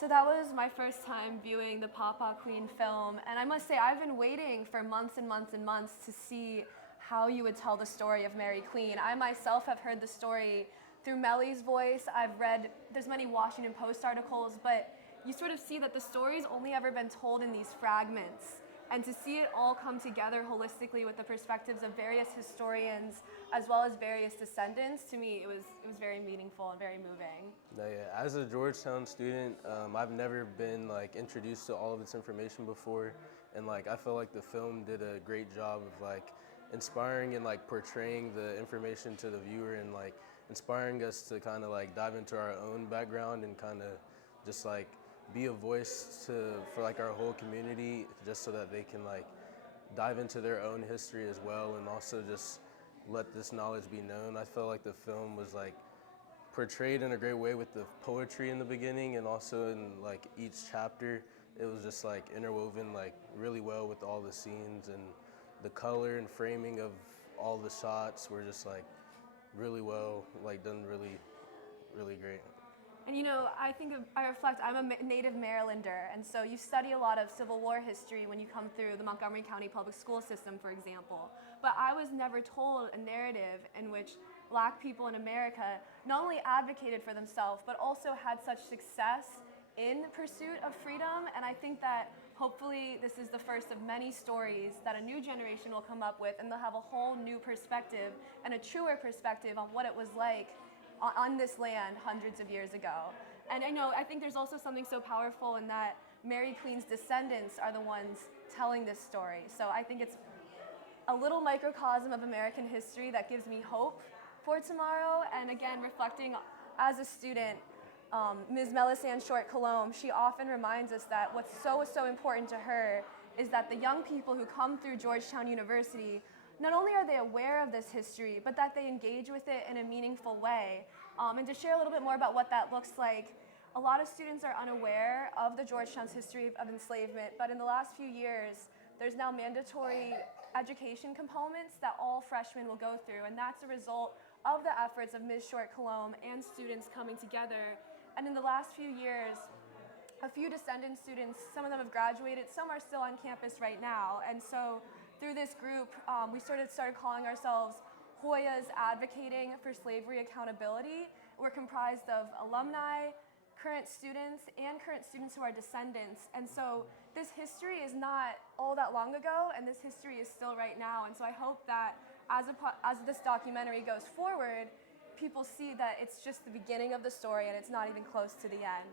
So that was my first time viewing the Poppaw Queen film, and I must say I've been waiting for months and months and months to see how you would tell the story of Mary Queen. I myself have heard the story through Mellie's voice. I've read, there's many Washington Post articles, but you sort of see that the story's only ever been told in these fragments. And to see it all come together holistically with the perspectives of various historians as well as various descendants, to me it was very meaningful and very moving. Yeah, as a Georgetown student, I've never been introduced to all of its information before, and I feel like the film did a great job of inspiring and portraying the information to the viewer, and inspiring us to kind of dive into our own background and kind of just be a voice for our whole community, just so that they can dive into their own history as well, and also just let this knowledge be known. I felt like the film was portrayed in a great way with the poetry in the beginning, and also in each chapter it was just interwoven really well with all the scenes, and the color and framing of all the shots were just really well done, really great. And you know, I reflect, I'm a native Marylander, and so you study a lot of Civil War history when you come through the Montgomery County public school system, for example. But I was never told a narrative in which Black people in America not only advocated for themselves, but also had such success in pursuit of freedom. And I think that hopefully this is the first of many stories that a new generation will come up with, and they'll have a whole new perspective and a truer perspective on what it was like on this land hundreds of years ago. And I think there's also something so powerful in that Mary Queen's descendants are the ones telling this story. So I think it's a little microcosm of American history that gives me hope for tomorrow. And again, reflecting as a student, Ms. Melisande Short-Colomb, she often reminds us that what's so important to her is that the young people who come through Georgetown University, not only are they aware of this history, but that they engage with it in a meaningful way. And to share a little bit more about what that looks like, a lot of students are unaware of the Georgetown's history of enslavement, but in the last few years, there's now mandatory education components that all freshmen will go through, and that's a result of the efforts of Ms. Short-Colomb and students coming together. And in the last few years, a few descendant students, some of them have graduated, some are still on campus right now, and so through this group, we started calling ourselves Hoyas Advocating for Slavery Accountability. We're comprised of alumni, current students, and current students who are descendants. And so this history is not all that long ago, and this history is still right now. And so I hope that as this documentary goes forward, people see that it's just the beginning of the story and it's not even close to the end.